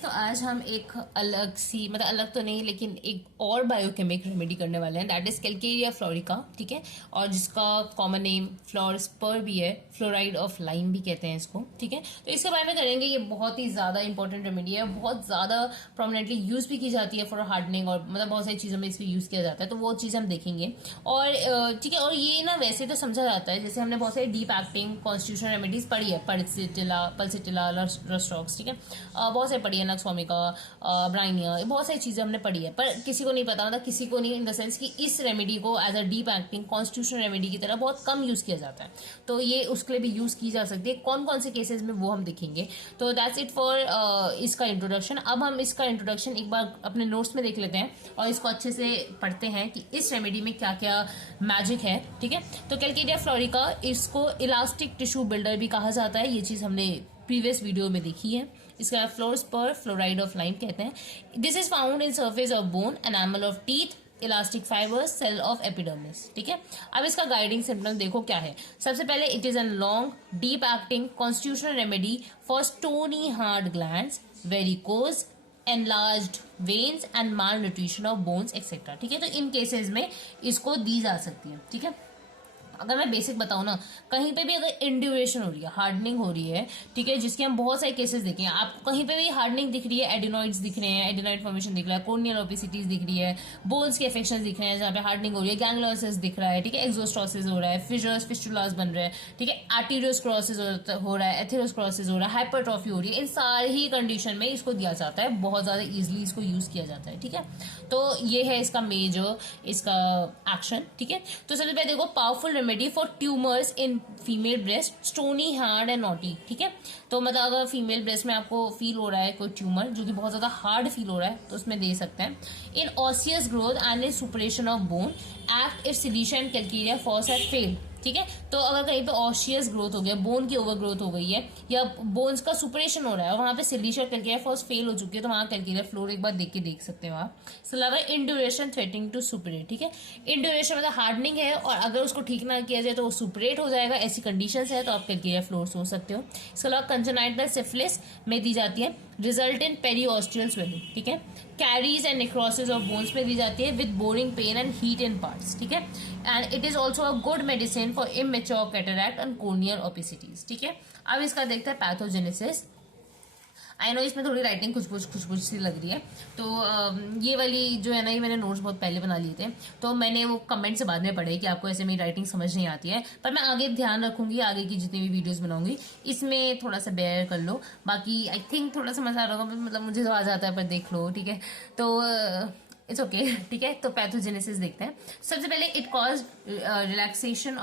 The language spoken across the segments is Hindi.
गाइस, तो आज हम एक अलग सी मतलब अलग तो नहीं लेकिन एक और बायोकेमिक रेमेडी करने वाले हैं, दैट इज कैलकेरिया फ्लोरिका। ठीक है, और जिसका कॉमन नेम फ्लोरस्पर भी है, फ्लोराइड ऑफ लाइम भी कहते हैं इसको। ठीक है, तो इसके बारे में करेंगे। ये बहुत ही ज्यादा इंपॉर्टेंट रेमेडी है, बहुत ज्यादा प्रोमिनेंटली यूज भी की जाती है फॉर हार्डनिंग, और मतलब बहुत सारी चीजों में इसको यूज किया जाता है, तो वो चीज हम देखेंगे। और ठीक है, और ये ना वैसे तो समझा जाता है, जैसे हमने बहुत सारी डीप एक्टिंग कॉन्स्टिट्यूशन रेमेडीज पढ़ी है, पल्सिटिला, रस्टॉक्स, ठीक है, बहुत सारी पढ़ी है, नक्सोमिका, ब्राइनिया, बहुत सारी चीजें हमने पढ़ी है, पर किसी को नहीं पता, मतलब किसी को नहीं, इन द सेंस कि इस रेमेडी को as a deep acting constitution remedy की तरह बहुत कम यूज किया जाता है, तो ये उसके लिए भी यूज की जा सकती है। कौन कौन से केसेस में वो हम देखेंगे। तो दैट्स इट फॉर इसका इंट्रोडक्शन। अब हम इसका इंट्रोडक्शन एक बार अपने नोट्स में देख लेते हैं और इसको अच्छे से पढ़ते हैं कि इस रेमेडी में क्या क्या मैजिक है। ठीक है, तो कैलकेरिया फ्लोरिका, इसको इलास्टिक टिश्यू बिल्डर भी कहा जाता है, ये चीज हमने प्रीवियस वीडियो में देखी है। इसका फ्लोरस्पर फ्लोराइड ऑफ लाइम कहते हैं। This is found in surface of bone, enamel of teeth, elastic fibres, cell of epidermis. ठीक है, अब इसका गाइडिंग सिम्टम देखो क्या है। सबसे पहले, it is an long deep acting constitutional remedy for stony hard glands, varicose, enlarged veins and mall nutrition of bones etcetera. ठीक है, तो इन केसेस में इसको दी जा सकती है। ठीक है, अगर मैं बेसिक बताऊं ना, कहीं पे भी अगर इंड्यूरेशन हो रही है, हार्डनिंग हो रही है, ठीक है, जिसके हम बहुत सारे केसेस देखे हैं, आपको कहीं पे भी हार्डनिंग दिख रही है, एडिनॉइड्स दिख रहे हैं, एडिनॉइड फॉर्मेशन दिख रहा है, कोर्नियल ओपेसिटीज दिख रही है, बोन्स के अफेक्शन दिख रहे हैं जहाँ पे हार्डनिंग हो रही है, गैंग्लियोसिस दिख रहा है, ठीक है, एक्सोस्टोसिस हो रहा है, फिशर्स फिस्टुलास बन रहे हैं, ठीक है, आर्टेरियोस्क्लेरोसिस हो रहा है, एथेरोस्क्लेरोसिस हो रहा है, हाइपरट्रॉफी हो रही है, इन सारी ही कंडीशन में इसको दिया जाता है, बहुत ज्यादा इजिली इसको यूज किया जाता है। ठीक है, तो ये है इसका मेजर इसका एक्शन। ठीक है, तो सबसे पहले देखो, powerful remedy for tumour in female breast, stony hard and naughty. ठीक है, तो मतलब अगर फीमेल ब्रेस्ट में आपको फील हो रहा है कोई ट्यूमर जो कि बहुत ज्यादा हार्ड फील हो रहा है, तो उसमें दे सकते हैं। In osseous growth and in suppuration of bone, act if silicea and calcarea phos have failed. ठीक है, तो अगर कहीं पे ऑसियस ग्रोथ हो गया, बोन की ओवर ग्रोथ हो गई है, या बोन्स का सुपरेशन हो रहा है और वहां पे सिलिशिया और कैलकेरिया फॉस फेल हो चुकी है, तो वहां कैलकेरिया फ्लोर एक बार देख के देख सकते हो आप। इसके अलावा इंड्यूरेशन थ्रेटनिंग टू सुपरेट। ठीक है, इंड्यूरेशन मतलब हार्डनिंग है और अगर उसको ठीक ना किया जाए तो वो सुपरेट हो जाएगा, ऐसी कंडीशन है, तो आप कैलकेरिया फ्लोर सोच सकते हो। इसके अलावा कंजेनाइटल सिफिलिस में दी जाती है, रिजल्ट इन पेरीऑस्टियल स्वेलिंग। ठीक है, caries and necrosis of bones में दी जाती है, with boring pain and heat in parts. ठीक है, and it is also a good medicine for immature cataract and corneal opacities. ठीक है, अब इसका देखते हैं पैथोजेनेसिस। आई नो इसमें थोड़ी राइटिंग कुछ सी लग रही है, तो ये वाली जो है ना, ये मैंने नोट्स बहुत पहले बना लिए थे, तो मैंने वो कमेंट से बाद में पढ़े कि आपको ऐसे मेरी राइटिंग समझ नहीं आती है, पर मैं आगे ध्यान रखूंगी, आगे की जितनी भी वीडियोस बनाऊंगी इसमें थोड़ा सा बेयर कर लो। बाकी आई थिंक थोड़ा समझ आ रहा होगा, मतलब मुझे तो आ जाता है, पर देख लो। ठीक है, तो इट्स ओके। ठीक है, तो पैथोजेनेसिस देखते हैं। सबसे पहले, it cause relaxation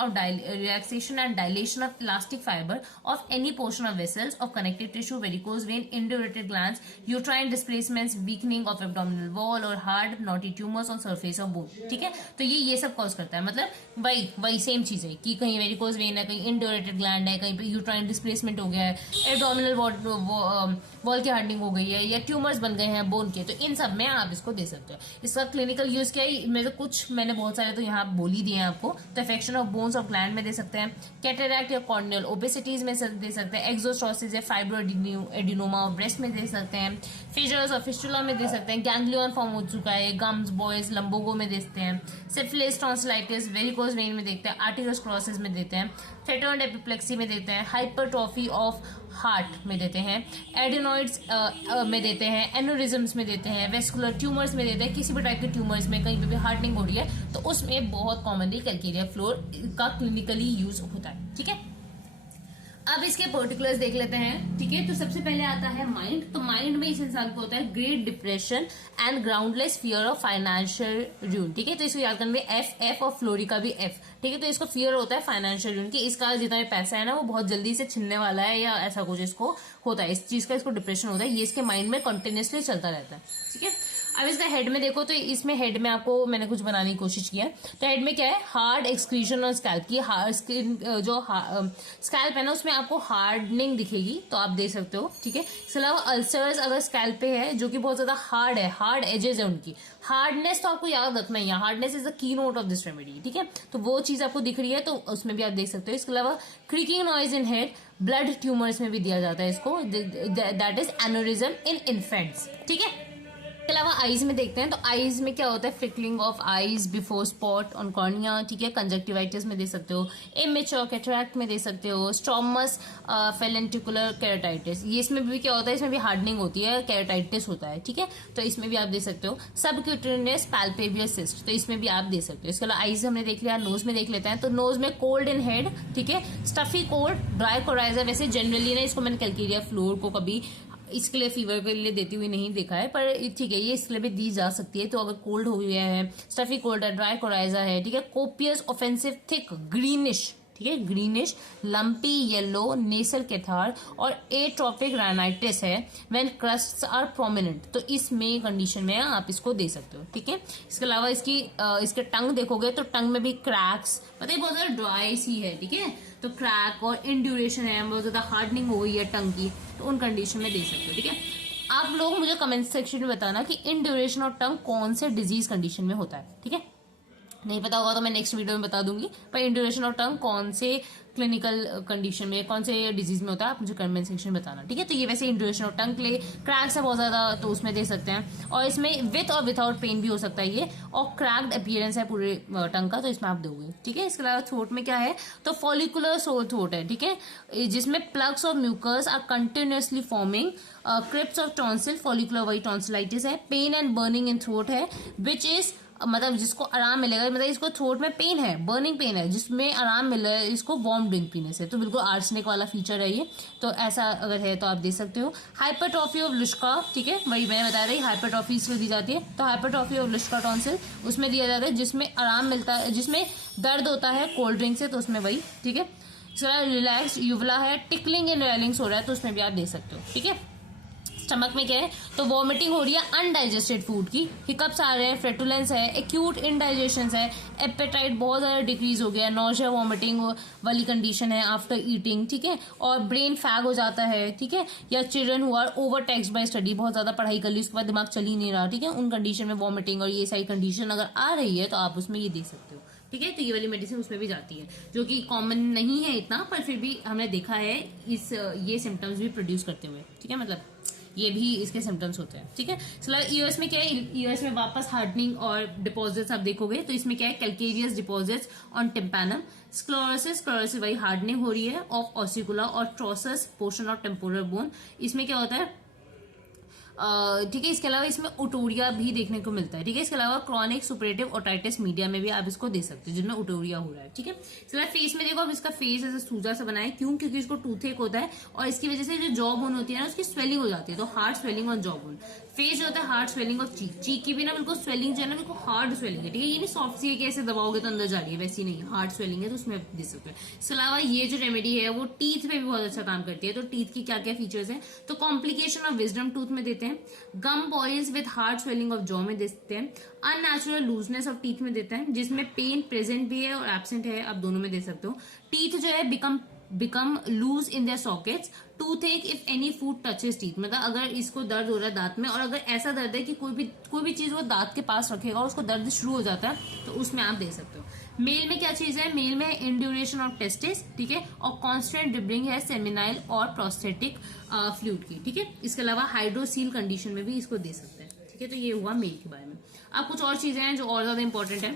and dilation of elastic fibre of any portion of vessels of connective tissue, varicose vein, indurated glands, uterine displacements, weakening of abdominal wall और hard knotty tumours on surface of bone. ठीक है, तो ये सब कॉज करता है, मतलब वही सेम चीज है कि कहीं वेरिकोज वेन है, कहीं इंड्यूरेटेड ग्लैंड है, कहीं पे यूट्राइन डिस्प्लेसमेंट हो गया है, एब्डोमिनल वॉल की हार्डनिंग हो गई है, या ट्यूमर्स बन गए हैं बोन के, तो इन सब में आप इसको दे सकते हो। इसका क्लिनिकल यूज क्या है, में तो कुछ मैंने बहुत सारे तो यहाँ बोल ही दिए हैं आपको। तो affection of bones of gland में दे सकते हैं, कैटरैक्ट या कॉर्नियल ओबेसिटीज में दे सकते हैं, एक्सोस्टोसिस या फाइब्रोएडिनोमा ऑफ ब्रेस्ट में दे सकते हैं, फिशर्स और फिस्टुला में दे सकते हैं, गैंग्लियन फॉर्म हो चुका है, गम्स, बॉयज, लंबोगो में देते हैं, सिफिलिस, टॉन्सिलाइटिस, वेरिकोज वेन में देखते हैं, आर्टेरियोस्क्लेरोसिस में देते हैं, फेटर्न एपिप्लेक्सी में देते हैं, हाइपरट्रॉफी ऑफ हार्ट में देते हैं, एडिनॉइड्स में देते हैं, एनोरिज्म्स में देते हैं, वेस्कुलर ट्यूमर्स में देते हैं, किसी भी टाइप के ट्यूमर्स में कहीं पे भी हार्डनिंग हो रही है, तो उसमें बहुत कॉमनली कैलकेरिया फ्लोर का क्लिनिकली यूज होता है। ठीक है, अब इसके पर्टिकुलर्स देख लेते हैं। ठीक है, तो सबसे पहले आता है माइंड। तो माइंड में इस इंसान को होता है great depression and groundless fear of financial ruin. ठीक है, तो इसको याद करना, एफ और फ्लोरी का भी एफ। ठीक है, तो इसको फियर होता है फाइनेंशियल रूइन की, इसका जितना भी पैसा है ना वो बहुत जल्दी से छिनने वाला है, या ऐसा कुछ इसको होता है, इस चीज का इसको डिप्रेशन होता है, ये इसके माइंड में कंटिन्यूसली चलता रहता है। ठीक है, अब इसका हेड में देखो तो इसमें हेड में आपको मैंने कुछ बनाने की कोशिश की है। तो हेड में क्या है, हार्ड एक्सक्रीशन और स्कैल्प की हार्ड स्किन, जो स्कैल्प है ना उसमें आपको हार्डनिंग दिखेगी, तो आप देख सकते हो। ठीक है, इसके अलावा अल्सर्स अगर स्कैल्प पे है जो कि बहुत ज्यादा हार्ड है, हार्ड एजेस है उनकी, हार्डनेस तो आपको याद रखना ही है, hardness is the key note of this remedy. ठीक है, तो वो चीज आपको दिख रही है तो उसमें भी आप देख सकते हो। इसके अलावा creaking noise in head, blood tumours में भी दिया जाता है इसको, that is aneurysm in infants. ठीक है, इसके अलावा आईज में देखते हैं तो आईज में क्या होता है, freckling of eyes before spot on cornea. ठीक है, कंजक्टिवाइटिस में दे सकते हो, इमेच्योर कैटरैक्ट में दे सकते हो, स्ट्रोमस फेलेंटिकुलर केराटाइटिस, ये इसमें भी क्या होता है, इसमें भी हार्डनिंग होती है, केराटाइटिस होता है। ठीक है, तो इसमें भी आप दे सकते हो। सबक्यूटेनियस पैल्पेब्रस सिस्ट, तो इसमें भी आप दे सकते हो। इसके अलावा आईज हमने देख लिया, नोज में देख लेते हैं। तो नोज में कोल्ड इन हेड, ठीक है, स्टफी कोल्ड, ड्राई कोराइजा। वैसे जनरली ना इसको मैंने कैलकेरिया फ्लोर को कभी इसके लिए फीवर के लिए देती हुई नहीं देखा है, पर ठीक है ये इसके लिए भी दी जा सकती है। तो अगर कोल्ड हो गया है, स्टफी कोल्ड है, ड्राई कोराइजा है, ठीक है, कोपियस ऑफेंसिव थिक ग्रीनिश, ठीक है, ग्रीनिश लंपी येलो नेसल कैथार और एट्रोपिक राइनाइटिस है व्हेन क्रस्ट्स आर प्रोमिनेंट, तो इसमें कंडीशन में आप इसको दे सकते हो। ठीक है, इसके अलावा इसके टंग देखोगे तो टंग में भी क्रैक्स, पता है बहुत ज्यादा ड्राई सी है। ठीक है, तो क्रैक और इंड्यूरेशन है, बहुत ज्यादा हार्डनिंग हो गई है टंग की, तो उन कंडीशन में दे सकते हो। ठीक है, आप लोग मुझे कमेंट सेक्शन में बताना कि इंड्यूरेशन ऑफ टंग कौन से डिजीज कंडीशन में होता है। ठीक है, नहीं पता होगा तो मैं नेक्स्ट वीडियो में बता दूंगी, पर इंड्यूरेशन ऑफ टंग कौन से क्लिनिकल कंडीशन में, कौन से डिजीज में होता है, आप मुझे कमेंट सेक्शन में बताना। ठीक है, तो ये वैसे इंड्यूरेशन ऑफ टंग के लिए क्रैक्स है बहुत ज्यादा, तो उसमें दे सकते हैं। और इसमें विथ और विदाउट पेन भी हो सकता है ये, और क्रैक्ड अपीयरेंस है पूरे टंग का, तो इसमें आप दोगे। ठीक है, इसके अलावा थ्रोट में क्या है, तो फॉलिकुलर सोर थ्रोट है। ठीक है, जिसमें plugs of mucus are continuously forming, crypts of tonsil, follicular वही टॉन्सिलाइटिस है, pain and burning in throat है, विच इज मतलब जिसको आराम मिलेगा, मतलब इसको थ्रोट में पेन है, बर्निंग पेन है, जिसमें आराम मिल रहा है इसको वार्म ड्रिंक पीने से, तो बिल्कुल आर्सेनिक वाला फीचर है ये, तो ऐसा अगर है तो आप दे सकते हो। हाइपरट्रॉफी ऑफ लुश्का, ठीक है, वही मैंने बताया रही, हाइपरट्रॉफी इसलिए दी जाती है, तो हाइपरट्रॉफी ऑफ लुश्का टॉन्सिल उसमें दिया जाता है, जिसमें आराम मिलता है, जिसमें दर्द होता है कोल्ड ड्रिंक से, तो उसमें वही। ठीक है, रिलैक्स यूवला है, टिकलिंग एंड रेलिंग्स हो रहा है, तो उसमें भी आप दे सकते हो। ठीक है, स्टमक में क्या है, तो वॉमिटिंग हो रही है अनडाइजेस्टेड फूड की, हिकअप्स आ रहे हैं, फ्रेटुलेंस है, एक्यूट इनडाइजेशन है, एपेटाइट बहुत ज़्यादा डिक्रीज हो गया, नॉजिया वॉमिटिंग वाली कंडीशन है आफ्टर ईटिंग। ठीक है, और ब्रेन फैग हो जाता है। ठीक है, या children who are over taxed by study, बहुत ज़्यादा पढ़ाई कर ली उसके बाद दिमाग चल ही नहीं रहा। ठीक है, उन कंडीशन में वॉमिटिंग और ये सारी कंडीशन अगर आ रही है तो आप उसमें ये दे सकते हो। ठीक है, तो ये वाली मेडिसिन उसमें भी जाती है, जो कि कॉमन नहीं है इतना, पर फिर भी हमने देखा है ये सिम्टम्स भी प्रोड्यूस करते हुए। ठीक है, मतलब ये भी इसके सिम्टम्स होते हैं। ठीक है, ईयर्स में क्या है, ईयर्स में वापस हार्डनिंग और डिपॉजिट्स आप देखोगे तो इसमें क्या है, calcareous deposits on tympanum, sclerosis वही हार्डनिंग हो रही है ऑफ ऑसिकुला और ट्रोसस पोर्शन ऑफ टेम्पोरल बोन, इसमें क्या होता है। ठीक है, इसके अलावा इसमें ओटोरिया भी देखने को मिलता है। ठीक है, इसके अलावा क्रॉनिक सुपरेटिव ओटाइटिस मीडिया में भी आप इसको दे सकते हो, जिनमें ओटोरिया हो रहा है। ठीक है, इसके अलावा फेस में देखो, अब इसका फेस ऐसे सूजा सा बना है, क्यों, क्योंकि इसको टूथेक होता है और इसकी वजह से जो जॉ बोन होती है ना उसकी स्वेलिंग हो जाती है, तो हार्ड स्वेलिंग और जॉ बोन। फेस जो होता है हार्ड स्वेलिंग और चीक की भी ना बिल्कुल स्वेलिंग जो है ना बिल्कुल हार्ड स्वेलिंग है। ठीक है, ये नहीं सॉफ्ट सी है कि ऐसे दबाओगे तो अंदर जा रही है, वैसी नहीं, हार्ड स्वेलिंग है, तो उसमें दे सकते हैं। इसके अलावा ये जो रेमेडी है वो टीथ पे भी बहुत अच्छा काम करती है, तो टीथ की क्या क्या फीचर्स है, तो कॉम्प्लिकेशन ऑफ विजडम टूथ में देते हैं, gum boils with hard swelling of jaw में देते हैं, अननेचुरल लूजनेस ऑफ टीथ में देते हैं, जिसमें पेन प्रेजेंट भी है और एब्सेंट है, आप दोनों में दे सकते हो। टीथ जो है become loose in their sockets, toothache if any food touches teeth, मतलब अगर इसको दर्द हो रहा है दांत में और अगर ऐसा दर्द है कि कोई भी चीज वो दांत के पास रखेगा और उसको दर्द शुरू हो जाता है, तो उसमें आप दे सकते हो। मेल में क्या चीज है, मेल में इंड्यूरेशन ऑफ टेस्टिस, ठीक है, और कॉन्स्टेंट ड्रिबलिंग है सेमिनाइल और प्रोस्थेटिक फ्लूइड की। ठीक है, इसके अलावा हाइड्रोसील कंडीशन में भी इसको दे सकते हैं। ठीक है, तो ये हुआ मेल के बारे में। अब कुछ और चीजें हैं जो और ज्यादा इंपॉर्टेंट है,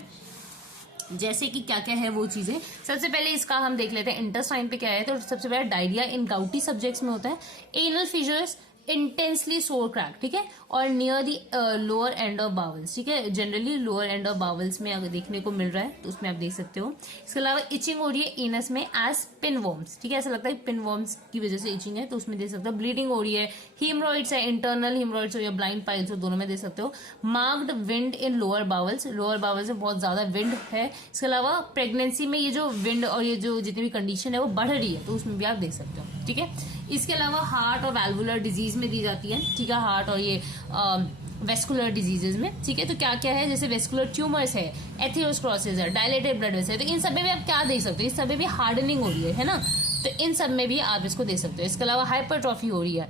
जैसे कि क्या क्या है वो चीजें। सबसे पहले इसका हम देख लेते हैं इंटेस्टाइन पे क्या है, तो सबसे पहले डायरिया इन गाउटी सब्जेक्ट्स में होता है, एनल फिशर्स, इंटेंसली सोर क्रैक, ठीक है, और near the lower end of bowels. ठीक है, generally lower end of bowels में अगर देखने को मिल रहा है तो उसमें आप देख सकते हो। इसके अलावा इचिंग हो रही है एनस में एज पिन वॉर्म्स, ठीक है, ऐसा लगता है पिन वॉर्म्स की वजह से इचिंग है, तो उसमें दे सकते हो। ब्लीडिंग हो रही है, हीमरॉइड्स है, इंटरनल हीमरॉइड्स हो या ब्लाइंड पाइल्स हो, दोनों में दे सकते हो। Marked wind in lower bowels, lower bowels में बहुत ज्यादा विंड है। इसके अलावा प्रेगनेंसी में ये जो विंड और ये जो जितनी भी कंडीशन है वो बढ़ रही है, तो उसमें भी आप देख सकते हो। ठीक है, इसके अलावा हार्ट और वैल्वुलर डिजीज में दी जाती है, ठीक है, हार्ट और ये वेस्कुलर डिजीजेज में, ठीक है। तो क्या क्या है, जैसे वेस्कुलर ट्यूमर्स है, एथेरोस्क्लेरोसिस है, डायलेटेड ब्लड वेसल है, तो इन सब में भी आप क्या दे सकते हो, इस सब में भी हार्डनिंग हो रही है ना, तो इन सब में भी आप इसको दे सकते हो। इसके अलावा हाइपरट्रॉफी हो रही है,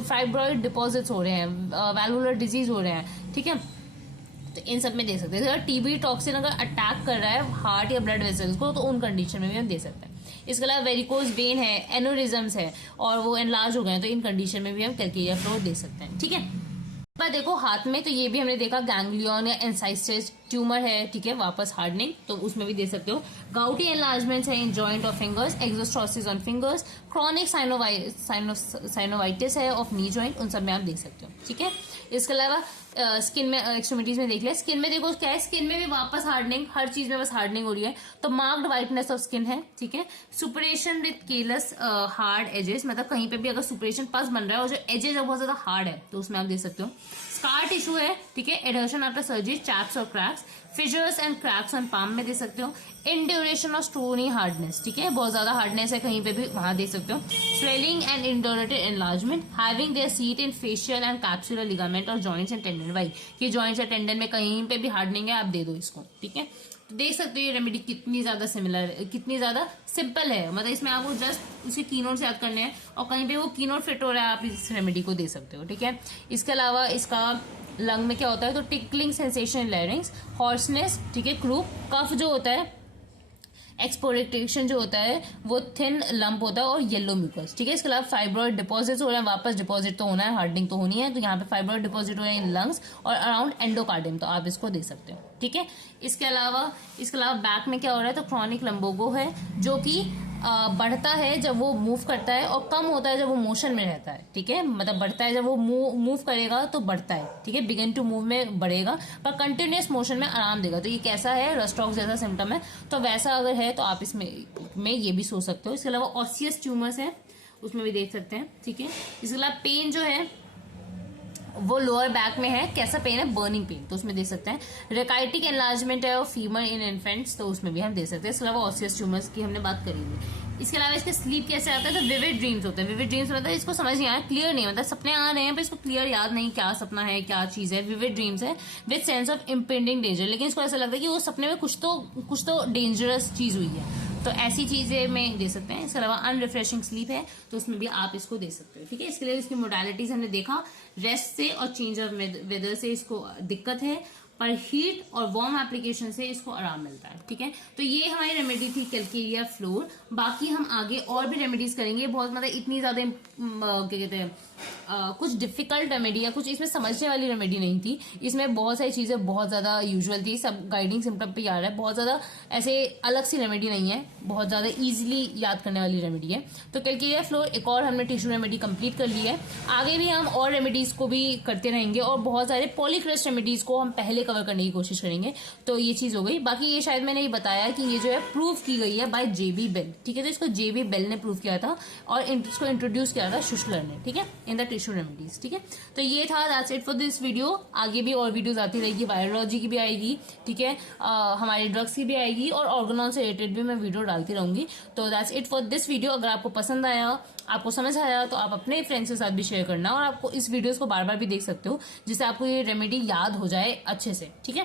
फाइब्रॉइड डिपॉजिट्स हो रहे हैं, वैल्वुलर डिजीज हो रहे हैं, ठीक है, तो इन सब में दे सकते हैं। अगर टीबी टॉक्सिन अगर अटैक कर रहा है हार्ट या ब्लड वेसल्स को, तो उन कंडीशन में भी हम दे सकते हैं। इसके अलावा वेरिकोज वेन है, एनोरिज्म्स है और वो एनलार्ज हो गए हैं, तो इन कंडीशन में भी हम कैलकेरिया फ्लोर दे सकते हैं, ठीक है। पर देखो हाथ में, तो ये भी हमने देखा गैंग्लियन या एंसाइस्टिस ट्यूमर है, ठीक है, वापस हार्डनिंग, तो उसमें भी दे सकते हो। गाउटी एनलार्जमेंट्स है in joint of fingers, exostosis on fingers, chronic synovitis है ऑफ नी जॉइंट, उन सब में आप देख सकते हो, ठीक है। इसके अलावा स्किन में, एक्सट्रीमिटीज में देख लिया। स्किन में देखो क्या है, स्किन में भी वापस हार्डनिंग, हर चीज में बस हार्डनिंग हो रही है, तो मार्क्ड व्हाइटनेस ऑफ स्किन है, ठीक है। सुपरेशन विद केलस हार्ड एजेस, मतलब कहीं पे भी अगर सुपरेशन पस बन रहा है और जो एजेस है बहुत ज्यादा हार्ड है, तो उसमें आप देख सकते हो। स्कार टिश्यू है, ठीक है, एडहेशन आफ्टर सर्जरी, चैप्स और cracks, fissures and cracks on palm में दे सकते हो। इंड्यूरेशन ऑफ स्टोनी हार्डनेस, ठीक है, बहुत ज्यादा हार्डनेस है कहीं पे भी, वहां दे सकते हो। Swelling and indurated enlargement having their seat in fascial and capsular ligament और जॉइंट्स एंड टेंडन, भाई कि जॉइंट्स या टेंडन में कहीं पे भी हार्डनिंग है, आप दे दो इसको, ठीक है। तो देख सकते हो ये रेमेडी कितनी ज्यादा सिमिलर, कितनी ज्यादा सिंपल है, मतलब इसमें आपको जस्ट उसी कीनोट से याद करने हैं और कहीं पे वो कीनोट फिट हो रहा है, आप इस रेमेडी को दे सकते हो, ठीक है। इसके अलावा इसका लंग में क्या होता है, तो टिकलिंग सेंसेशन, लैरिंग्स, हॉर्सनेस, ठीक है, क्रूप, कफ जो होता है, एक्सपोरेटेशन जो होता है वो थिन लंप होता है और येलो म्यूकस, ठीक है। इसके अलावा फाइब्रॉइड डिपॉजिट्स हो रहे हैं, वापस डिपॉजिट तो होना है, हार्डनिंग तो होनी है, तो यहाँ पे फाइब्रॉइड डिपॉजिट हो रहे हैं इन लंग्स और अराउंड एंडोकार्डियम, तो आप इसको दे सकते हो, ठीक है। इसके अलावा बैक में क्या हो रहा है, तो क्रॉनिक लंबोगो है जो कि बढ़ता है जब वो मूव करता है और कम होता है जब वो मोशन में रहता है, ठीक है, मतलब बढ़ता है जब वो मूव करेगा तो बढ़ता है, ठीक है, बिगिन टू मूव में बढ़ेगा, पर कंटिन्यूस मोशन में आराम देगा, तो ये कैसा है, रस्टॉक्स जैसा सिम्टम है, तो वैसा अगर है तो आप इसमें ये भी सोच सकते हो। इसके अलावा ऑसियस ट्यूमर्स है, उसमें भी देख सकते हैं, ठीक है। इसके अलावा पेन जो है वो लोअर बैक में है, कैसा पेन है, बर्निंग पेन, तो उसमें दे सकते हैं। रेकाइटिक एनलार्जमेंट है और फीमर इन इन्फेंट्स, तो उसमें भी हम दे सकते हैं। इसके अलावा ऑसियस ट्यूमर्स की हमने बात करी है। इसके अलावा इसके स्लीप कैसे आता है, तो विविड ड्रीम्स होते हैं। विविड ड्रीम्स मतलब इसको समझ नहीं आया, क्लियर नहीं, मतलब सपने आ रहे हैं पर इसको क्लियर याद नहीं क्या सपना है, क्या चीज है। विविड ड्रीम्स है with sense of impending danger, लेकिन इसको ऐसा लगता है कि वो सपने में कुछ तो डेंजरस चीज हुई है, तो ऐसी चीजें में दे सकते हैं। इसके अलावा अनरिफ्रेशिंग स्लीप है, तो उसमें भी आप इसको दे सकते हो, ठीक है। इसके लिए इसकी मोडालिटीज हमने देखा, रेस्ट से और चेंज ऑफ वेदर से इसको दिक्कत है, पर हीट और वार्म एप्लीकेशन से इसको आराम मिलता है, ठीक है। तो ये हमारी रेमेडी थी कैलकेरिया फ्लोर। बाकी हम आगे और भी रेमेडीज करेंगे, बहुत मतलब इतनी ज्यादा क्या कहते हैं कुछ डिफिकल्ट रेमेडी या कुछ इसमें समझने वाली रेमेडी नहीं थी, इसमें बहुत सारी चीजें बहुत ज्यादा यूजुअल थी, सब गाइडिंग सिम्टम पे याद है, बहुत ज्यादा ऐसे अलग सी रेमेडी नहीं है, बहुत ज्यादा इजीली याद करने वाली रेमेडी है। तो कैलकेरिया फ्लोर एक और हमने टिश्यू रेमेडी कंप्लीट कर ली है, आगे भी हम और रेमेडीज को भी करते रहेंगे और बहुत सारे पॉलीक्रेस्ट रेमेडीज को हम पहले कवर करने की कोशिश करेंगे। तो ये चीज हो गई। बाकी ये शायद मैंने ये बताया कि ये जो है प्रूव की गई है बाय जेबी बेल, ठीक है, तो इसको जेबी बेल ने प्रूव किया था और इसको इंट्रोड्यूस किया था शुशलर ने, ठीक है, इन द टिश्यू रेमेडीज, ठीक है। तो ये था, that's it for this video. आगे भी और वीडियोस आती रहेगी, वायरोलॉजी की भी आएगी, ठीक है, हमारी ड्रग्स की भी आएगी और ऑर्गेनॉन से रिलेटेड भी मैं वीडियो डालती रहूंगी। तो that's it for this video. अगर आपको पसंद आया, आपको समझ आया, तो आप अपने फ्रेंड्स के साथ भी शेयर करना और आपको इस वीडियोस को बार बार भी देख सकते हो जिससे आपको ये रेमेडी याद हो जाए अच्छे से, ठीक है।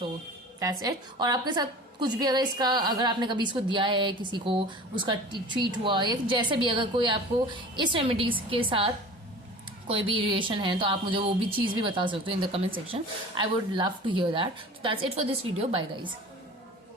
तो दैट्स इट। और आपके साथ कुछ भी अगर आपने कभी इसको दिया है किसी को, उसका ट्रीट हुआ या जैसे भी, अगर कोई आपको इस रेमेडीज के साथ कोई भी रिलेशन है, तो आप मुझे वो भी चीज़ भी बता सकते हो in the comment section. I would love to hear that. That's it for this video. Bye guys.